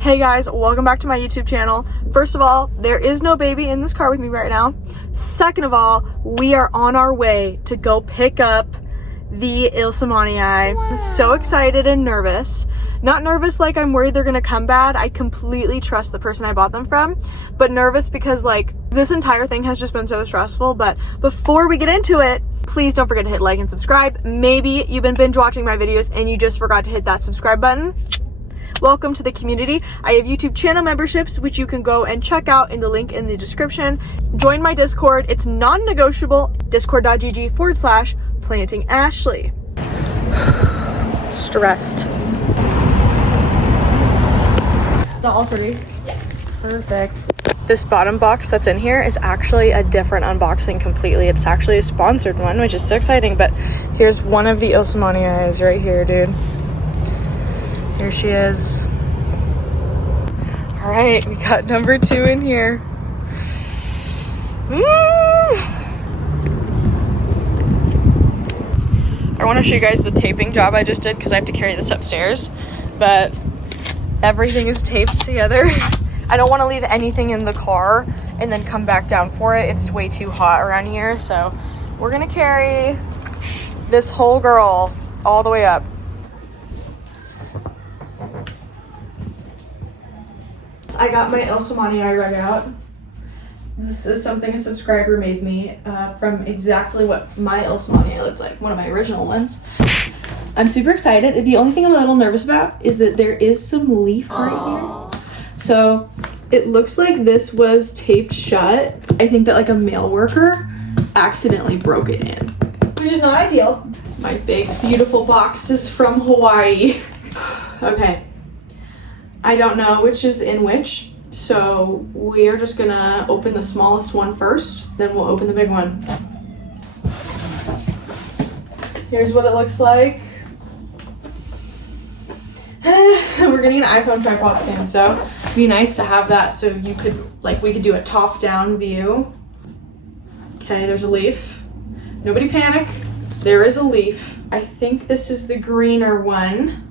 Hey guys, welcome back to my YouTube channel. First of all, there is no baby in this car with me right now. Second of all, we are on our way to go pick up the Ilsamanii. Wow. So excited and nervous. Not nervous like I'm worried they're gonna come bad. I completely trust the person I bought them from, but nervous because like this entire thing has just been so stressful. But before we get into it, please don't forget to hit like and subscribe. Maybe you've been binge watching my videos and you just forgot to hit that subscribe button. Welcome to the community. I have YouTube channel memberships, which you can go and check out in the link in the description. Join my Discord. It's non-negotiable. Discord.gg/plantingashley. Stressed. Is that all three? Yeah. Perfect. This bottom box that's in here is actually a different unboxing completely. It's actually a sponsored one, which is so exciting. But here's one of the Ilsamanii right here, dude. Here she is. All right, we got number 2 in here. I want to show you guys the taping job I just did because I have to carry this upstairs, but everything is taped together. I don't want to leave anything in the car and then come back down for it. It's way too hot around here, so we're gonna carry this whole girl all the way up. I got my Ilsamanii rug out. This is something a subscriber made me from exactly what my Ilsamanii looked like, one of my original ones. I'm super excited. The only thing I'm a little nervous about is that there is some leaf right here. So it looks like this was taped shut. I think that like a mail worker accidentally broke it in, which is not ideal. My big, beautiful box is from Hawaii. Okay. I don't know which is in which, so we're just gonna open the smallest one first, then we'll open the big one. Here's what it looks like. We're getting an iPhone tripod soon, so it'd be nice to have that so you could, like, we could do a top-down view. Okay, there's a leaf. Nobody panic. There is a leaf. I think this is the greener one.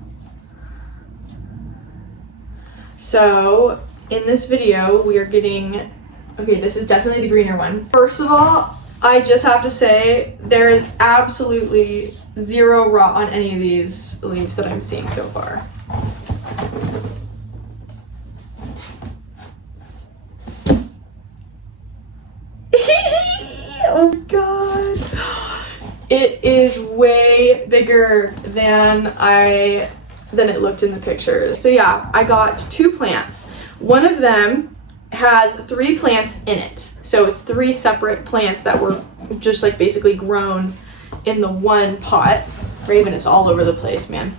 So in this video, we are getting, okay, this is definitely the greener one. First of all, I just have to say there is absolutely zero rot on any of these leaves that I'm seeing so far. Oh my God. It is way bigger than it looked in the pictures. So yeah, I got 2 plants. One of them has 3 plants in it. So it's 3 separate plants that were just like basically grown in the one pot. Raven is all over the place, man.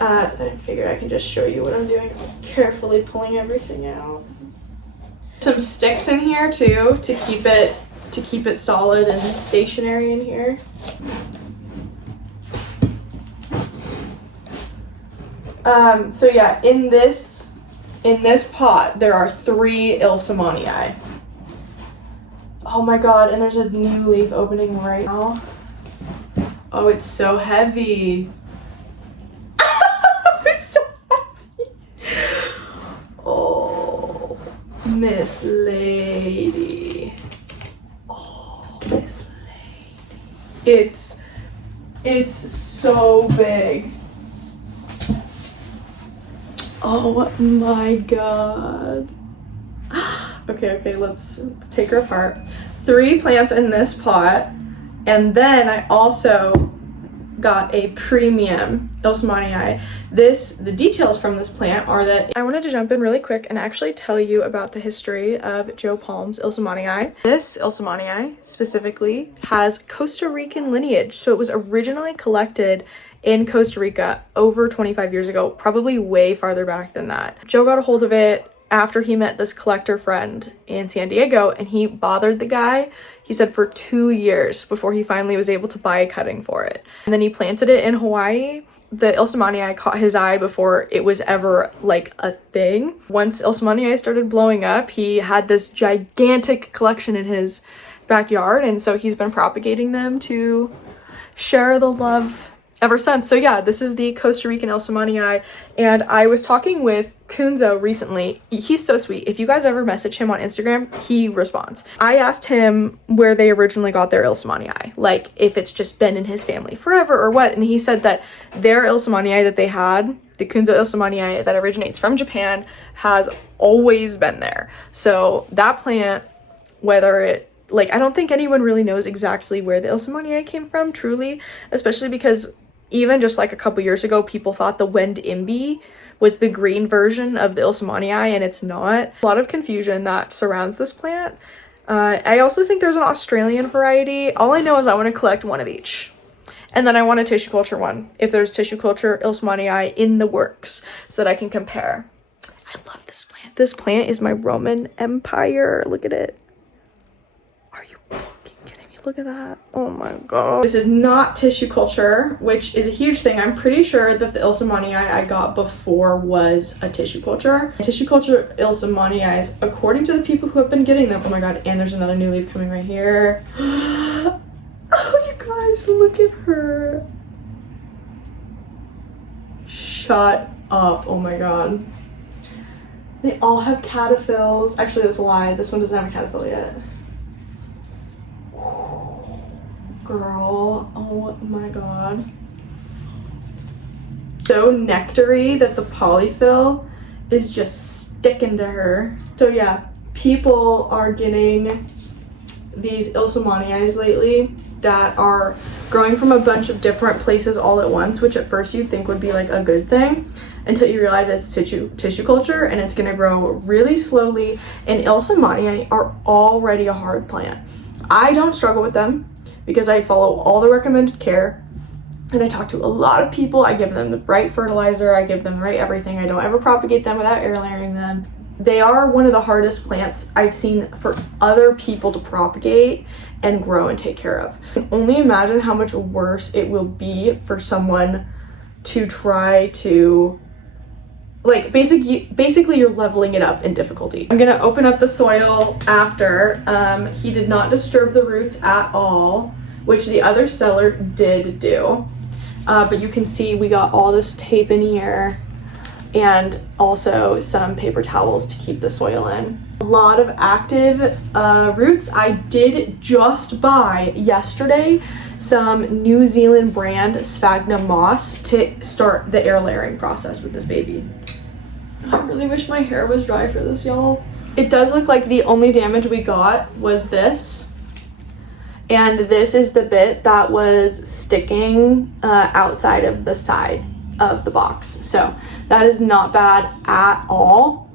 I figured I can just show you what I'm doing. Carefully pulling everything out. Some sticks in here too to keep it solid and stationary in here. So yeah, in this pot, there are 3 Ilsamanii. Oh my God, and there's a new leaf opening right now. Oh, it's so heavy. It's so heavy. Oh, Miss Lady. Oh, Miss Lady. It's so big. Oh my God. Okay, let's take her apart. 3 plants in this pot, and then I also got a premium Ilsamanii. The details from this plant are that I wanted to jump in really quick and actually tell you about the history of Joe Palm's Ilsamanii. This Ilsamanii specifically has Costa Rican lineage, so it was originally collected in Costa Rica over 25 years ago, probably way farther back than that. Joe got a hold of it after he met this collector friend in San Diego, and he bothered the guy, he said, for 2 years before he finally was able to buy a cutting for it. And then he planted it in Hawaii. The Ilsamanii caught his eye before it was ever like a thing. Once Ilsamanii started blowing up, he had this gigantic collection in his backyard, and so he's been propagating them to share the love ever since. So yeah, this is the Costa Rican Ilsamanii, and I was talking with Kunzo recently. He's so sweet. If you guys ever message him on Instagram, he responds. I asked him where they originally got their Ilsamanii, like if it's just been in his family forever or what, and he said that their Ilsamanii that they had, the Kunzo Ilsamanii that originates from Japan, has always been there. So that plant, whether it, like, I don't think anyone really knows exactly where the Ilsamanii came from, truly, especially because even just like a couple years ago, people thought the Wend Imbi was the green version of the Ilsamanii, and it's not. A lot of confusion that surrounds this plant. I also think there's an Australian variety. All I know is I want to collect one of each. And then I want a tissue culture one, if there's tissue culture Ilsamanii in the works, so that I can compare. I love this plant. This plant is my Roman Empire. Look at it. Are you fucking kidding me? Look at that. Oh my god. This is not tissue culture, which is a huge thing. I'm pretty sure that the Ilsamanii I got before was a tissue culture. Tissue culture Ilsamanii, according to the people who have been getting them. Oh my god, and there's another new leaf coming right here. Oh, you guys, look at her. Shut up. Oh my god. They all have caterpillars. Actually, that's a lie. This one doesn't have a caterpillar yet. Girl, oh my god. So nectary that the polyfill is just sticking to her. So yeah, people are getting these Ilsamanii lately that are growing from a bunch of different places all at once, which at first you'd think would be like a good thing, until you realize it's tissue culture, and it's gonna grow really slowly. And Ilsamanii are already a hard plant. I don't struggle with them because I follow all the recommended care, and I talk to a lot of people. I give them the right fertilizer, I give them the right everything. I don't ever propagate them without air layering them. They are one of the hardest plants I've seen for other people to propagate and grow and take care of. I can only imagine how much worse it will be for someone to try to, like, basically you're leveling it up in difficulty. I'm gonna open up the soil after. He did not disturb the roots at all, which the other seller did do. But you can see we got all this tape in here, and also some paper towels to keep the soil in. A lot of active roots. I did just buy yesterday some New Zealand brand sphagnum moss to start the air layering process with this baby. I really wish my hair was dry for this, y'all. It does look like the only damage we got was this. And this is the bit that was sticking outside of the side of the box. So that is not bad at all,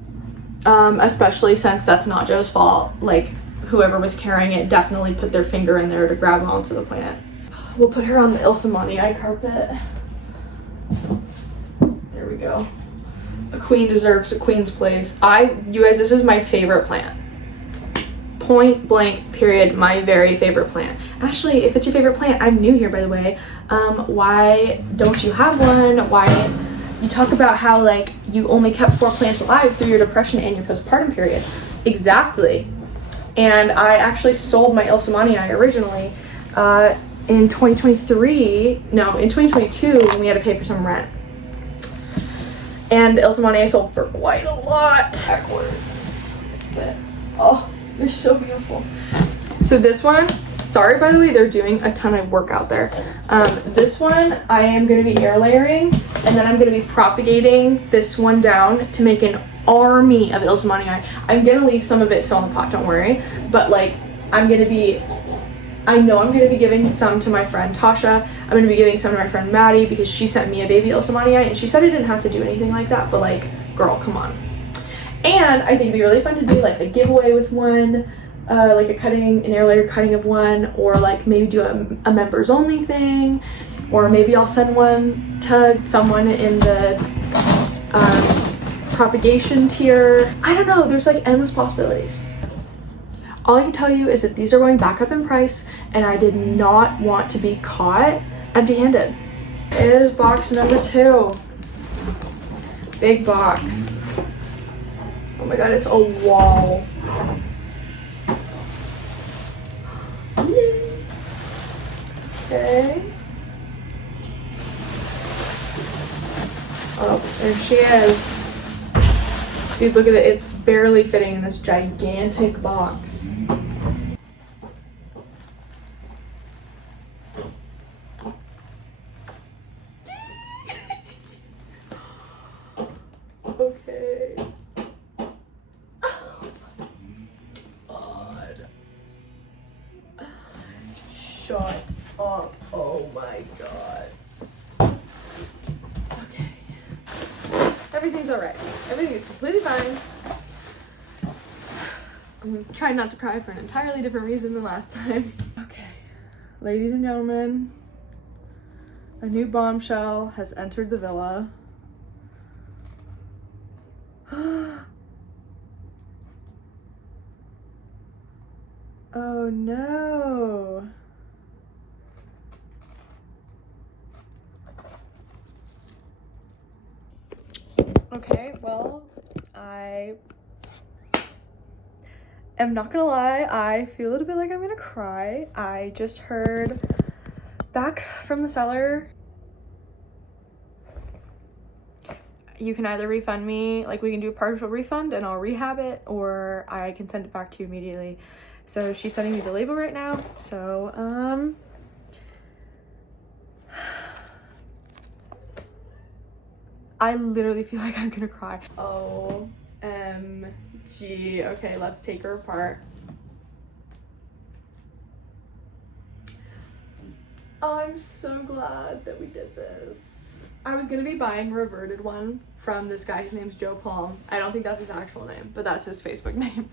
especially since that's not Joe's fault. Like, whoever was carrying it definitely put their finger in there to grab onto the plant. We'll put her on the Ilsamanii carpet. There we go. A queen deserves a queen's place. You guys, this is my favorite plant. Point blank period, my very favorite plant. Ashley, if it's your favorite plant, I'm new here, by the way. Why don't you have one? Why you talk about how, like, you only kept 4 plants alive through your depression and your postpartum period. Exactly. And I actually sold my Ilsamanii originally in 2022 when we had to pay for some rent. And Ilsamanii sold for quite a lot. Backwards. But, oh, they're so beautiful. So this one, sorry, by the way, they're doing a ton of work out there. This one I am going to be air layering, and then I'm going to be propagating this one down to make an army of Ilsamanii. I'm going to leave some of it still in the pot, don't worry. But, like, I know I'm going to be giving some to my friend Tasha. I'm going to be giving some to my friend Maddie because she sent me a baby Ilsamanii, and she said I didn't have to do anything like that, but, like, girl, come on. And I think it'd be really fun to do, like, a giveaway with one, like an air layer cutting of one, or, like, maybe do a members only thing, or maybe I'll send one to someone in the propagation tier. I don't know, there's, like, endless possibilities. All I can tell you is that these are going back up in price, and I did not want to be caught empty-handed. Is box number 2. Big box. Oh my god, it's a wall. Okay. Oh, there she is. Dude, look at it. It's barely fitting in this gigantic box. Okay. Oh my god. Shut up. Oh my god. Okay. Everything's alright. Everything is completely fine. I'm trying not to cry for an entirely different reason than last time. Okay. Ladies and gentlemen, a new bombshell has entered the villa. Oh no. Okay, well, I am not gonna lie, I feel a little bit like I'm gonna cry. I just heard back from the seller. You can either refund me, like we can do a partial refund and I'll rehab it, or I can send it back to you immediately. So she's sending me the label right now. So, I literally feel like I'm gonna cry. OMG. Okay, let's take her apart. I'm so glad that we did this. I was gonna be buying a reverted one from this guy. His name's Joe Palm. I don't think that's his actual name, but that's his Facebook name.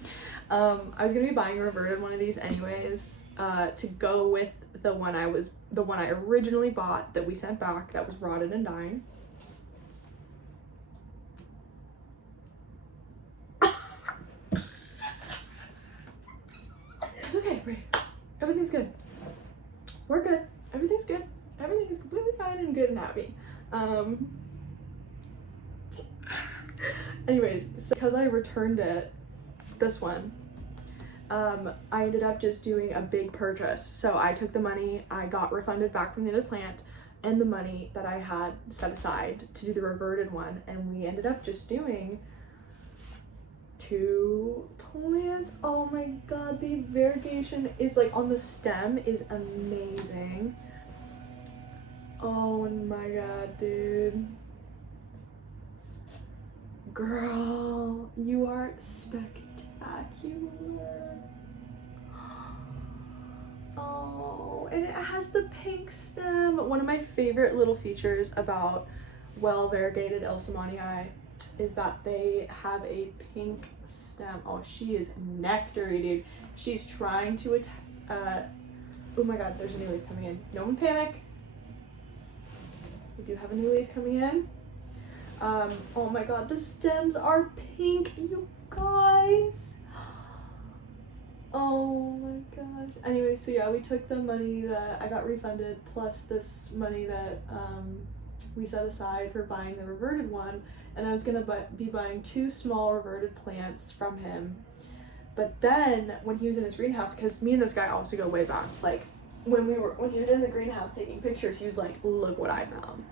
I was gonna be buying a reverted one of these anyways, to go with the one I originally bought that we sent back that was rotted and dying. It's okay, Brie. Everything's good. We're good. Everything's good. Everything is completely fine and good and happy. Anyways, so because I returned it, this one, I ended up just doing a big purchase. So I took the money I got refunded back from the other plant and the money that I had set aside to do the reverted one, and we ended up just doing 2 plants. Oh my god, the variegation is like on the stem is amazing. Oh my god, dude. Girl, you are spectacular. Oh, and it has the pink stem. One of my favorite little features about well variegated Ilsamanii is that they have a pink stem. Oh, she is nectary, dude. She's trying to oh my god, there's a new leaf coming in. No one panic. We do have a new leaf coming in. Oh my god, the stems are pink, you guys. Oh my gosh. Anyway, so yeah, we took the money that I got refunded plus this money that we set aside for buying the reverted one, and I was gonna be buying 2 small reverted plants from him. But then when he was in his greenhouse, because me and this guy also go way back, like when he was in the greenhouse taking pictures, he was like, look what I found.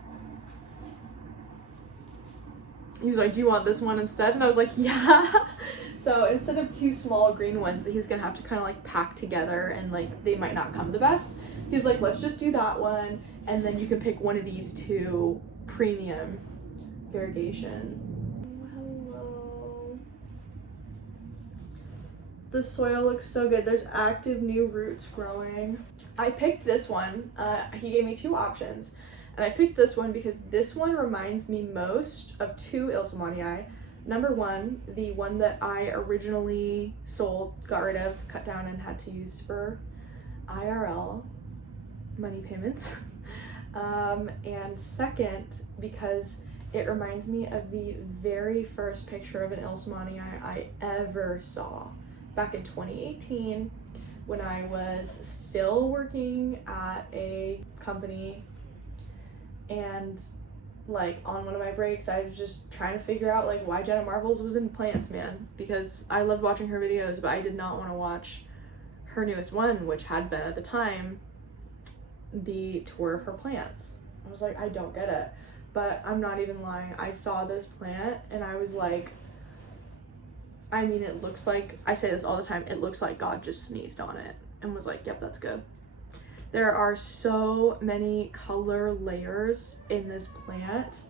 He was like, do you want this one instead? And I was like, yeah. So instead of 2 small green ones that he was gonna have to kind of like pack together and like they might not come the best, he was like, let's just do that one, and then you can pick one of these 2 premium variegation. Hello. The soil looks so good. There's active new roots growing. I picked this one. He gave me 2 options. And I picked this one because this one reminds me most of 2 Ilsamanii. Number 1, the one that I originally sold, got rid of, cut down, and had to use for IRL money payments. And second, because it reminds me of the very first picture of an Ilsamanii I ever saw back in 2018 when I was still working at a company. And like on one of my breaks, I was just trying to figure out like why Jenna Marbles was in plants, man, because I loved watching her videos, but I did not want to watch her newest one, which had been at the time the tour of her plants. I was like, I don't get it. but I'm not even lying. I saw this plant and I was like, I mean, it looks like, I say this all the time, it looks like God just sneezed on it and was like, yep, that's good. There are so many color layers in this plant.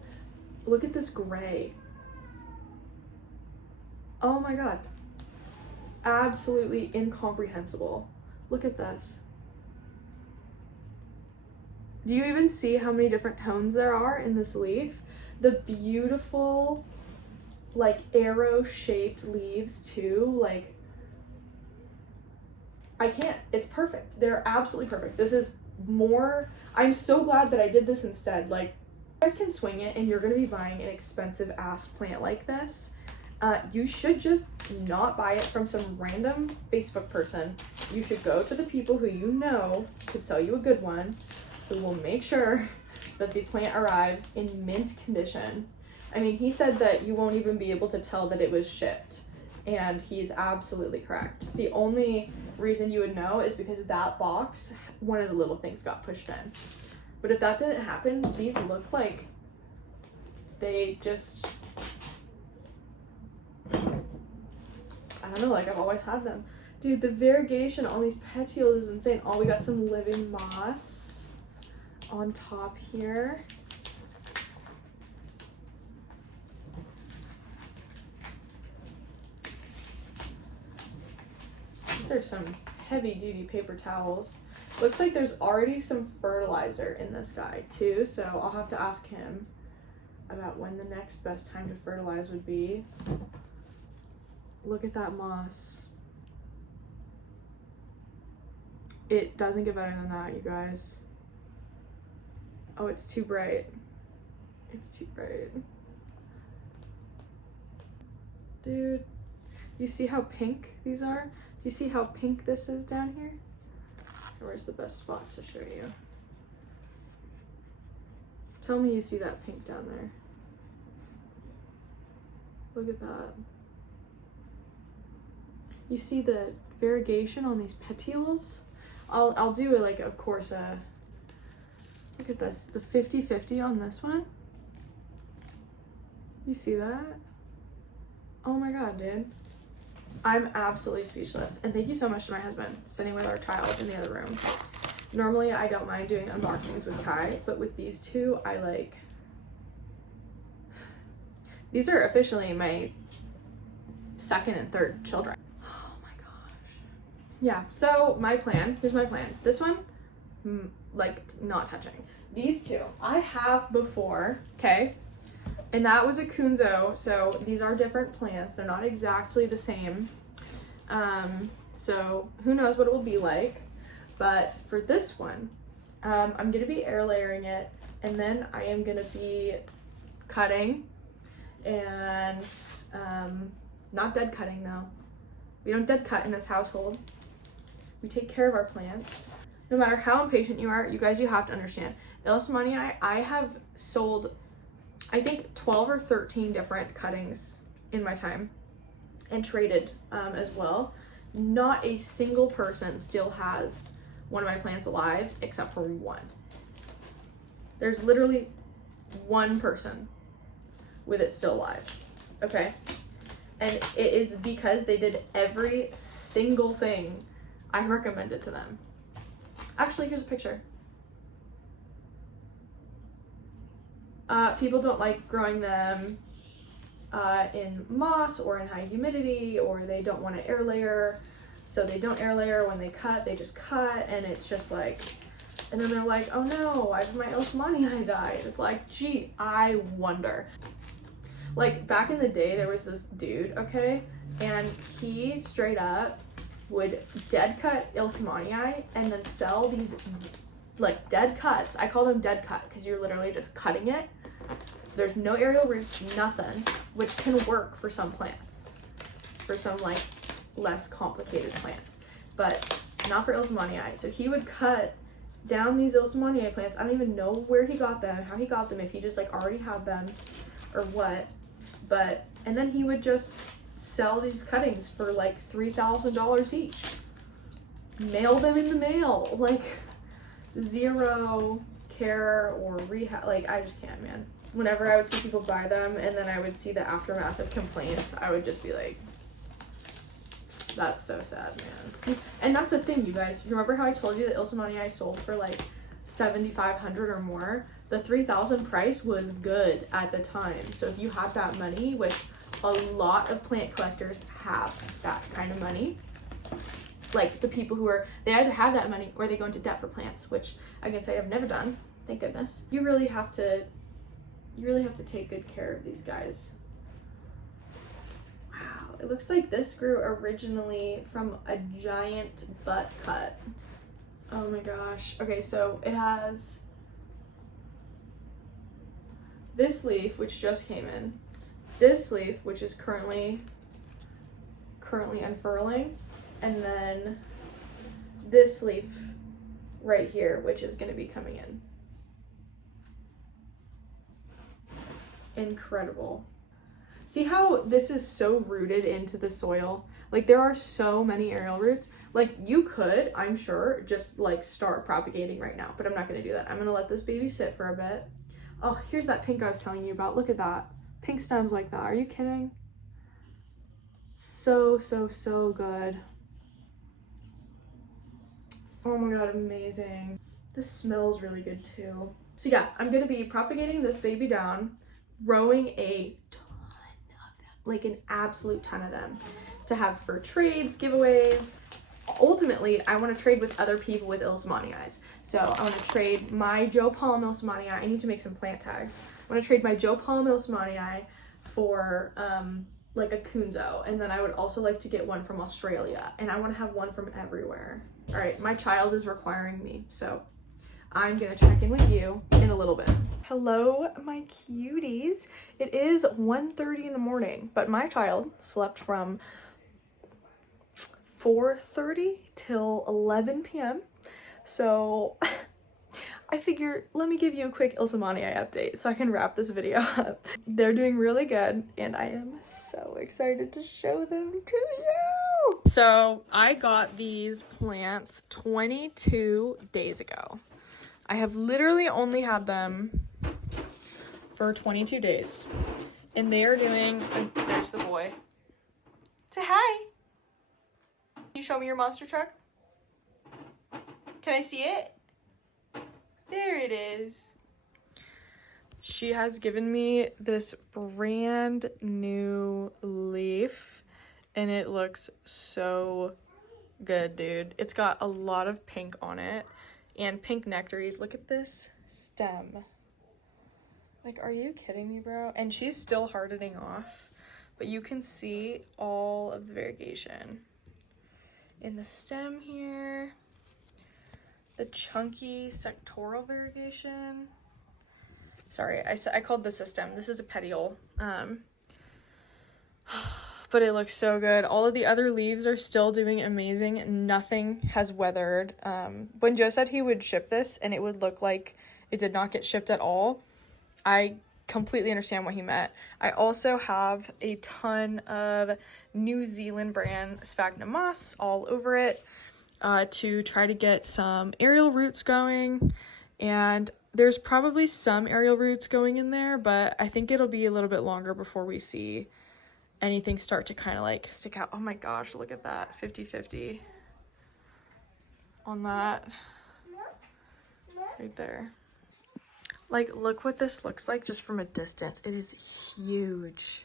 Look at this gray. Oh my God. Absolutely incomprehensible. Look at this. Do you even see how many different tones there are in this leaf? The beautiful, like, arrow-shaped leaves too. Like, I can't, it's perfect. They're absolutely perfect. This is more, I'm so glad that I did this instead. Like, you guys can swing it and you're gonna be buying an expensive ass plant like this. You should just not buy it from some random Facebook person. You should go to the people who you know could sell you a good one, who will make sure that the plant arrives in mint condition. I mean, he said that you won't even be able to tell that it was shipped, and he's absolutely correct. The only reason you would know is because that box, one of the little things got pushed in. But if that didn't happen, these look like they just, I don't know, like I've always had them. Dude, the variegation on these petioles is insane. Oh, we got some living moss on top here. These are some heavy duty paper towels. Looks like there's already some fertilizer in this guy too, so I'll have to ask him about when the next best time to fertilize would be. Look at that moss. It doesn't get better than that, you guys. Oh, it's too bright. It's too bright. Dude, you see how pink these are? Do you see how pink this is down here? Where's the best spot to show you? Tell me you see that pink down there. Look at that. You see the variegation on these petioles? I'll do it, like, of course, look at this, the 50-50 on this one. You see that? Oh my God, dude. I'm absolutely speechless. And thank you so much to my husband sitting with our child in the other room. Normally, I don't mind doing unboxings with Kai, but with these two, I like, these are officially my second and third children. Oh my gosh. Yeah, so my plan, here's my plan. This one, like, not touching. These two, I have before, okay? And that was a Kunzo, so these are different plants. They're not exactly the same. So who knows what it will be like. But for this one, I'm gonna be air layering it, and then I am gonna be cutting, and not dead cutting though. We don't dead cut in this household. We take care of our plants. No matter how impatient you are, you guys, you have to understand. Ilsmanii, I have sold, I think 12 or 13 different cuttings in my time, and traded as well. Not a single person still has one of my plants alive except for one. There's literally one person with it still alive, okay? And it is because they did every single thing I recommended to them. Actually, here's a picture. People don't like growing them in moss or in high humidity, or they don't want to air layer, so they don't air layer. When they cut, they just cut, and it's just like, and then they're like, oh no, my Ilsmanii died. It's like, gee, I wonder. Like, back in the day, there was this dude, okay, and he straight up would dead cut Ilsmanii and then sell these, like, dead cuts. I call them dead cut because you're literally just cutting it. There's no aerial roots, nothing, which can work for some plants, for some, like, less complicated plants, but not for Ilsmanii. So he would cut down these Ilsmanii plants. I don't even know where he got them, how he got them, if he just, like, already had them or what, but, and then he would just sell these cuttings for like $3,000 each. Mail them in the mail, like, zero care or rehab. Like, I just can't, man. whenever I would see people buy them and then I would see the aftermath of complaints, I would just be like, that's so sad, man. And that's the thing, you guys. Remember how I told you that Ilsamani sold for like $7,500 or more? The $3,000 price was good at the time. So if you have that money, which a lot of plant collectors have that kind of money, like the people who are, they either have that money or they go into debt for plants, which I can say I've never done, thank goodness. You really have to take good care of these guys. Wow, it looks like this grew originally from a giant butt cut. Oh my gosh. Okay, so it has this leaf, which just came in, this leaf, which is currently unfurling, and then this leaf right here, which is going to be coming in. Incredible. See how this is so rooted into the soil? Like there are so many aerial roots. Like you could, I'm sure, just like start propagating right now, but I'm not going to do that. I'm going to let this baby sit for a bit. Oh, here's that pink I was telling you about. Look at that. Pink stems like that. Are you kidding? So, so, so good. Oh my god, amazing. This smells really good too. So yeah, I'm going to be propagating this baby down, growing a ton of them, like an absolute ton of them, to have for trades, giveaways. Ultimately, I want to trade with other people with Ilsamanii. So I want to trade my Joe Palm Ilsamanii. I need to make some plant tags. I want to trade my Joe Palm Ilsamanii for like a Kunzo, and then I would also like to get one from Australia, and I want to have one from everywhere. All right, my child is requiring me, so I'm gonna check in with you in a little bit. Hello, my cuties. It is 1:30 in the morning, but my child slept from 4:30 till 11 p.m. So I figure let me give you a quick Ilsamanii update so I can wrap this video up. They're doing really good and I am so excited to show them to you. So I got these plants 22 days ago. I have literally only had them for 22 days and they are doing, there's the boy. Say hi. Can you show me your monster truck? Can I see it? There it is. She has given me this brand new leaf and it looks so good, dude. It's got a lot of pink on it and pink nectaries. Look at this stem. Like, are you kidding me, bro? And she's still hardening off, but you can see all of the variegation in the stem here. The chunky sectoral variegation. Sorry, I called this a stem. This is a petiole. But it looks so good. All of the other leaves are still doing amazing. Nothing has weathered. When Joe said he would ship this and it would look like it did not get shipped at all, I completely understand what he meant. I also have a ton of New Zealand brand sphagnum moss all over it. To try to get some aerial roots going, and there's probably some aerial roots going in there, but I think it'll be a little bit longer before we see anything start to kind of like stick out. Oh my gosh, look at that 50-50 on that right there. Like, look what this looks like just from a distance. It is huge.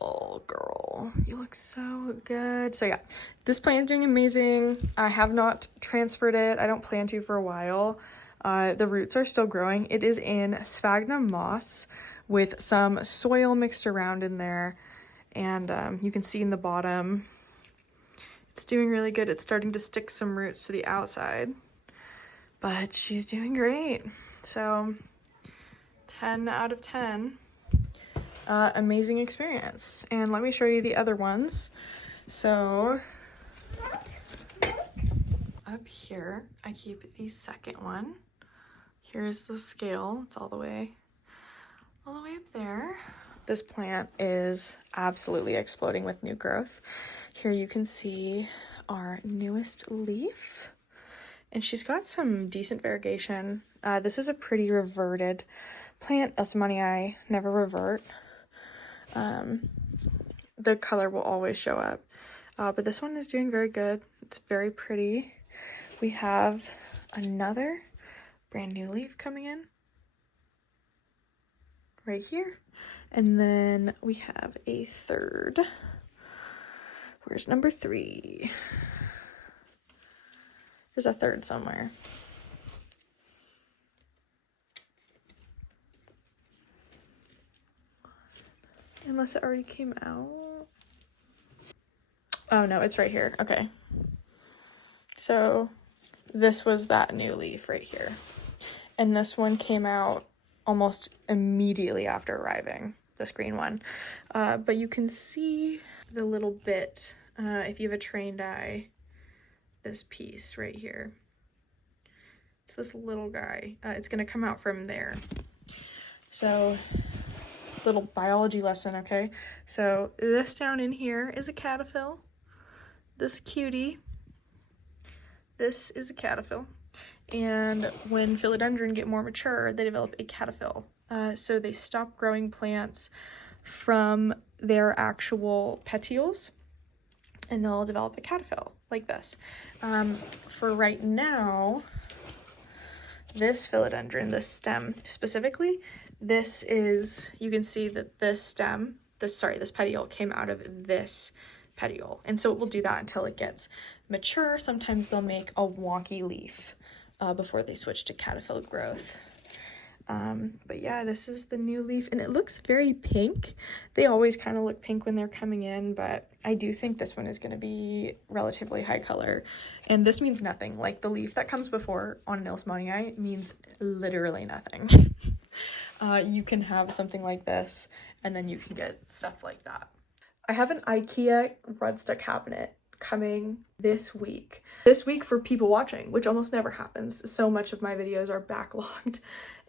Oh girl, you look so good. So yeah, this plant is doing amazing. I have not transferred it. I don't plan to for a while. The roots are still growing. It is in sphagnum moss with some soil mixed around in there, and you can see in the bottom it's doing really good. It's starting to stick some roots to the outside, but she's doing great. So 10 out of 10. Amazing experience. And let me show you the other ones. So up here I keep the second one. Here's the scale. It's all the way up there. This plant is absolutely exploding with new growth. Here you can see our newest leaf, and she's got some decent variegation. This is a pretty reverted plant Ilsamanii never revert. The color will always show up. But this one is doing very good. It's very pretty. We have another brand new leaf coming in right here. And then we have a third. Where's number 3? There's a third somewhere. Unless it already came out. Oh no, it's right here. Okay. So this was that new leaf right here. And this one came out almost immediately after arriving, this green one. But you can see the little bit, if you have a trained eye, this piece right here. It's this little guy. It's gonna come out from there. So, little biology lesson, okay? So this down in here is a caterpillar. This cutie, this is a caterpillar. And when philodendron get more mature, they develop a caterpillar. So they stop growing plants from their actual petioles, and they'll develop a caterpillar like this. For right now, this philodendron, this stem specifically, this is, you can see that this stem, this petiole came out of this petiole. And so it will do that until it gets mature. Sometimes they'll make a wonky leaf before they switch to caterpillar growth. But yeah, this is the new leaf, and it looks very pink. They always kind of look pink when they're coming in, but I do think this one is going to be relatively high color. And this means nothing. Like, the leaf that comes before on an Ilsamanii means literally nothing. You can have something like this, and then you can get stuff like that. I have an IKEA Rudsta cabinet coming this week. This week for people watching, which almost never happens. So much of my videos are backlogged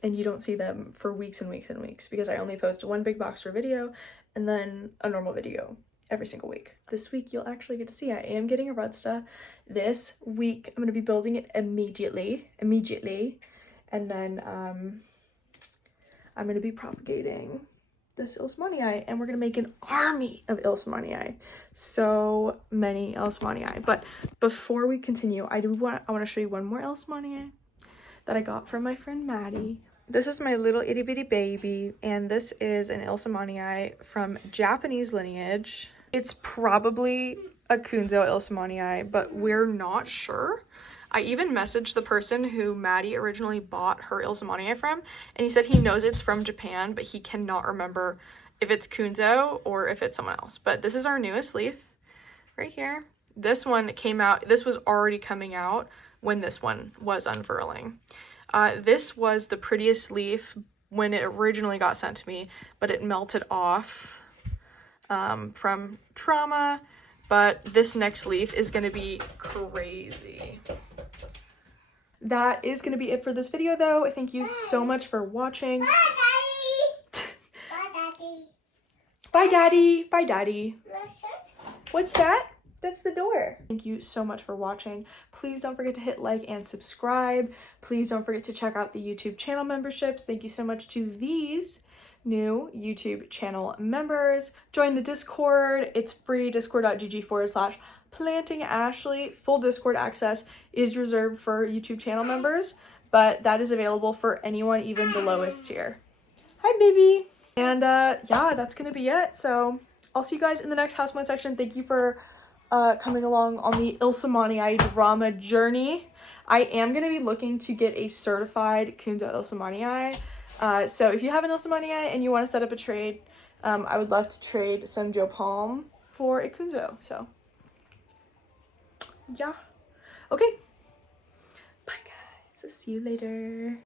and you don't see them for weeks and weeks and weeks because I only post one big box for video and then a normal video every single week. This week you'll actually get to see I am getting a Rudsta. This week I'm going to be building it immediately. And then I'm going to be propagating this Ilsamanii, and we're gonna make an army of Ilsamanii. So many Ilsamanii. But before we continue, I want to show you one more Ilsamanii that I got from my friend Maddie. This is my little itty bitty baby, and this is an Ilsamanii from Japanese lineage. It's probably a Kunzo Ilsamanii, but we're not sure. I even messaged the person who Maddie originally bought her Ilsamanii from, and he said he knows it's from Japan, but he cannot remember if it's Kunzo or if it's someone else. But this is our newest leaf right here. This one came out, this was already coming out when this one was unfurling. This was the prettiest leaf when it originally got sent to me, but it melted off from trauma. But this next leaf is going to be crazy. That is going to be it for this video, though. Thank you so much for watching. Bye, Daddy. Bye, Daddy. Bye, Daddy. Bye, Daddy. What's that? That's the door. Thank you so much for watching. Please don't forget to hit like and subscribe. Please don't forget to check out the YouTube channel memberships. Thank you so much to these new YouTube channel members. Join the Discord. It's free, discord.gg/plantingashley. Full Discord access is reserved for YouTube channel members, but that is available for anyone, even the lowest tier. Hi, baby. And yeah, that's gonna be it. So I'll see you guys in the next houseplant section. Thank you for coming along on the Ilsamanii drama journey. I am gonna be looking to get a certified Kunzo Ilsamanii. So if you have an Ilsamanii and you want to set up a trade, I would love to trade some Joe Palm for a Kunzo. So yeah. Okay. Bye guys. See you later.